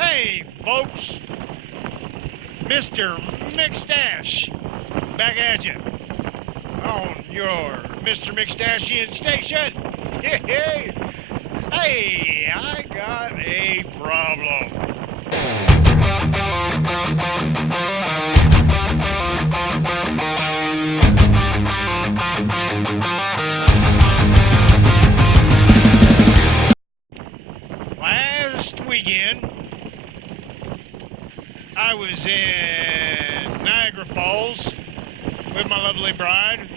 Hey, folks, Mr. McStash, back at you on your Mr. McStashian station. Hey, I got a problem. Last weekend, I was in Niagara Falls with my lovely bride.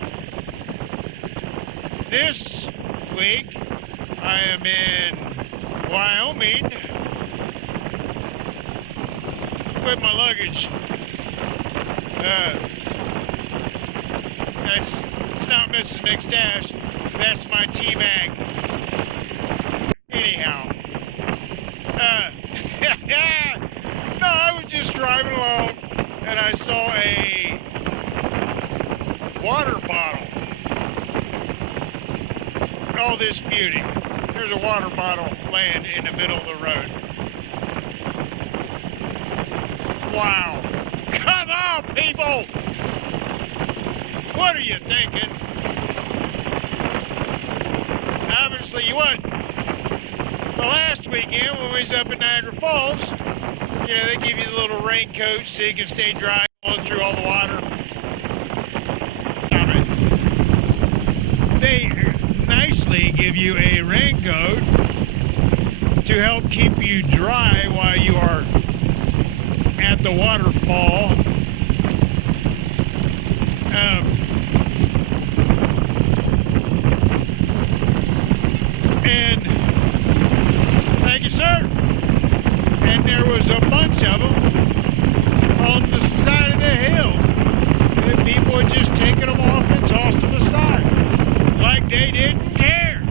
This week, I am in Wyoming with my luggage. It's not Mrs. McStash, that's my T-Mag. Anyhow, no, I was just driving along and I saw a water bottle. All this beauty. There's a water bottle laying in the middle of the road. Wow. Come on, people! What are you thinking? Obviously you wouldn't. But last weekend when we was up in Niagara Falls, you know, they give you the little raincoat so you can stay dry going through all the water. Stop it. They nicely give you a raincoat to help keep you dry while you are at the waterfall. And thank you, sir. And there was a bunch of them on the side of the hill. And people had just taken them off and tossed them aside. Like they didn't care.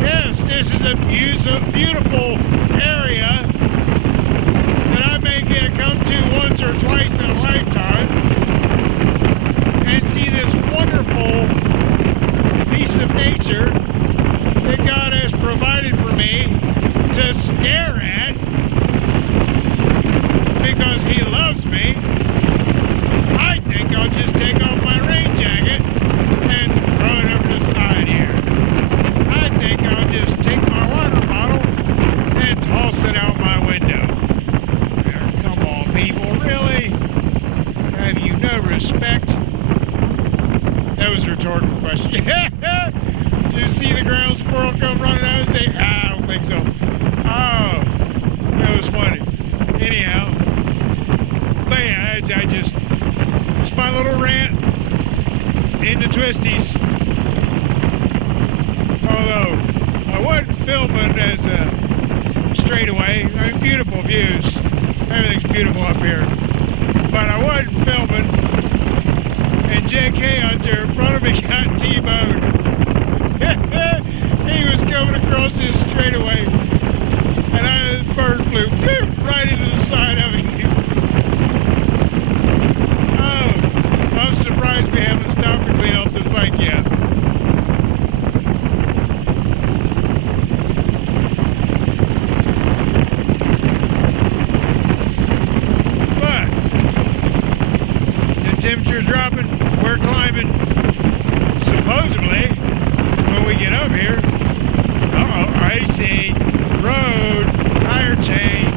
Yes, this is a beautiful area that I may get to come to once or twice in a lifetime and see this wonderful piece of nature that God has provided for me to stare at because He loves me. I think I'll just take off my rain jacket and throw it over the side here. I think I'll just take my water bottle and toss it out my window. Come on, people, really? Have you no respect? That was a rhetorical question. Did you see the ground squirrel come running out and say, I don't think so. Oh, that was funny. Anyhow, but yeah, I just my little rant in the twisties. Although I wasn't filming as a straightaway. I mean, beautiful views. Everything's beautiful up here. But I wasn't filming. And JK out there in front of me got T-boned. He was coming across this straightaway. And the bird flew right into the side of him. I'm surprised we haven't stopped to clean off this bike yet. But the temperature's dropping, we're climbing. Supposedly, when we get up here, I see road, tire chain.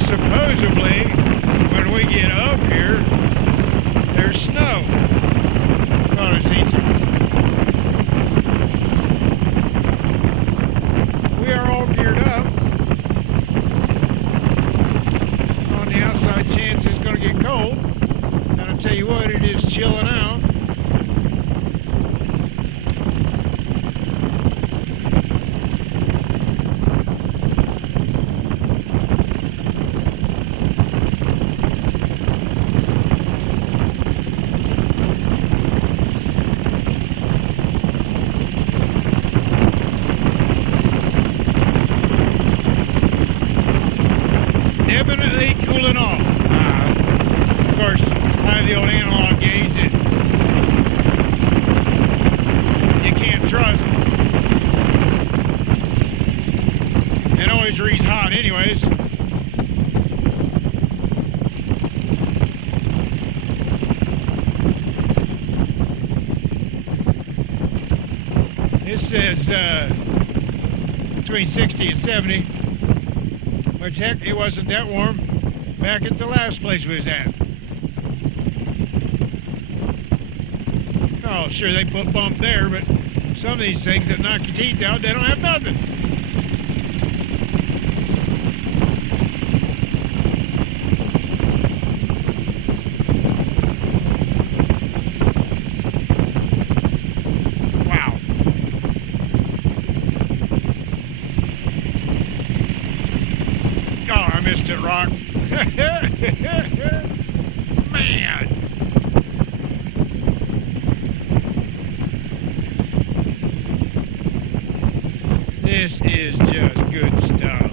Supposedly, when we get up here, there's snow. Thought I'd seen some. We are all geared up. On the outside chance it's going to get cold. And I'll tell you what, it is chilling out. Definitely cooling off. Of course, I have the old analog gauge that anyways. This says between 60 and 70, which heck, it wasn't that warm back at the last place we was at. Oh, sure, they put bump there, but some of these things that knock your teeth out, they don't have nothing. Wow. Oh, I missed it, Rock. Man. This is just good stuff.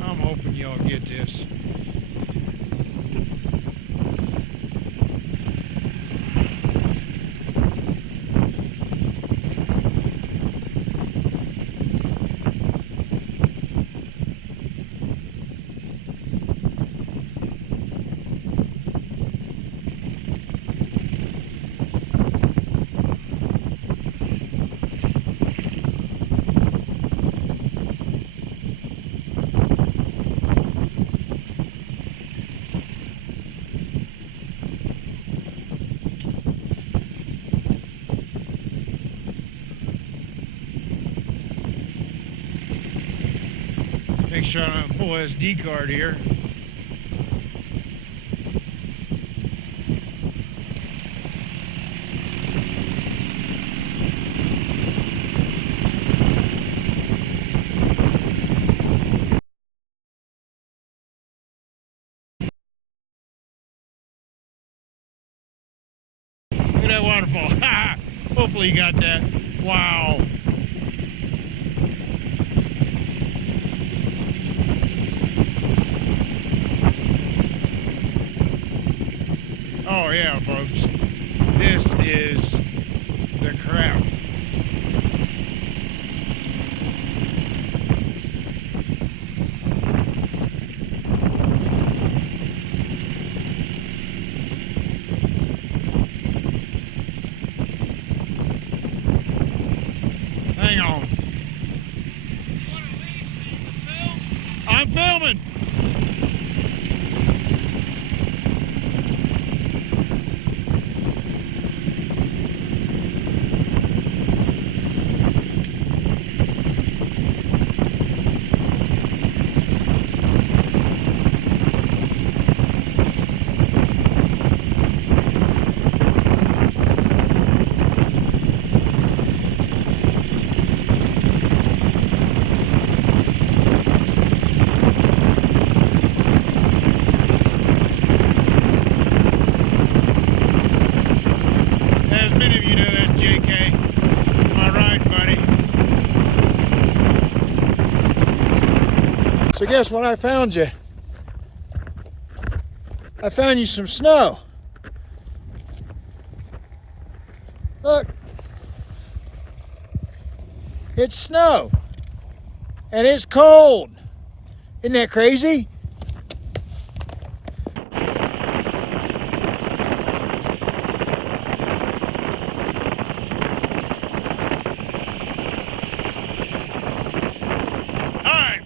I'm hoping y'all get this. Make sure I don't have a full SD card here. Look at that waterfall. Hopefully you got that. Wow. Oh yeah, folks, this is the crap. Hang on. I'm filming. As many of you know, that's JK. Am I right, buddy? So guess what I found you? I found you some snow. Look. It's snow. And it's cold. Isn't that crazy?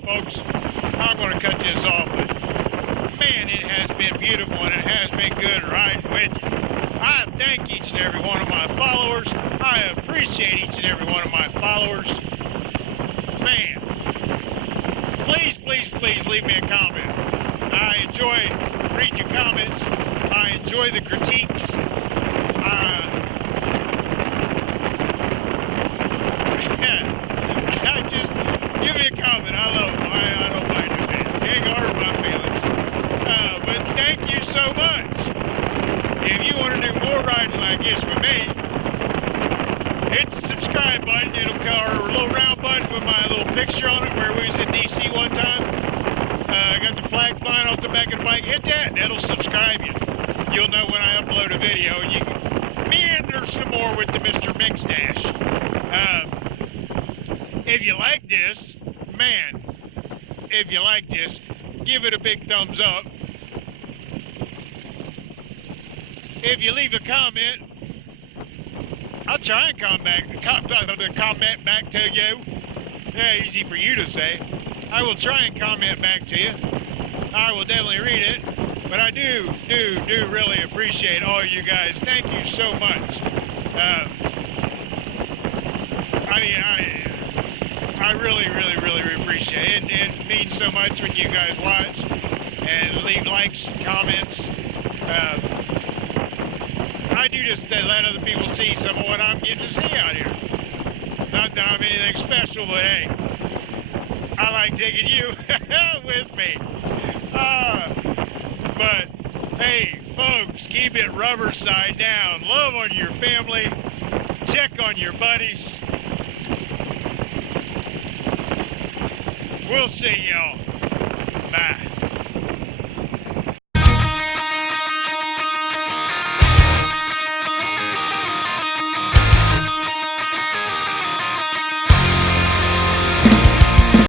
Folks, I'm going to cut this off, but man, it has been beautiful and it has been good riding with you. I thank each and every one of my followers. I appreciate each and every one of my followers. Man, please, please, please leave me a comment. I enjoy reading your comments. I enjoy the critiques. Just give me a comment. I love them. I don't mind it, man. It ain't gonna hurt my feelings. But thank you so much. If you want to do more riding like this with me, hit the subscribe button. It'll cover a little round button with my little picture on it where we was in DC one time. I got the flag flying off the back of the bike. Hit that. That'll subscribe you. You'll know when I upload a video. meander some more with the Mr. Mixdash. If you like this, man, if you like this, give it a big thumbs up. If you leave a comment, I'll try and comment back to you. Yeah, easy for you to say. I will try and comment back to you. I will definitely read it. But I do really appreciate all you guys. Thank you so much. I really appreciate it. It means so much when you guys watch and leave likes and comments. I do just to let other people see some of what I'm getting to see out here. Not that I'm anything special, but hey, I like taking you with me. But hey, folks, keep it rubber side down. Love on your family. Check on your buddies. We'll see y'all. Bye.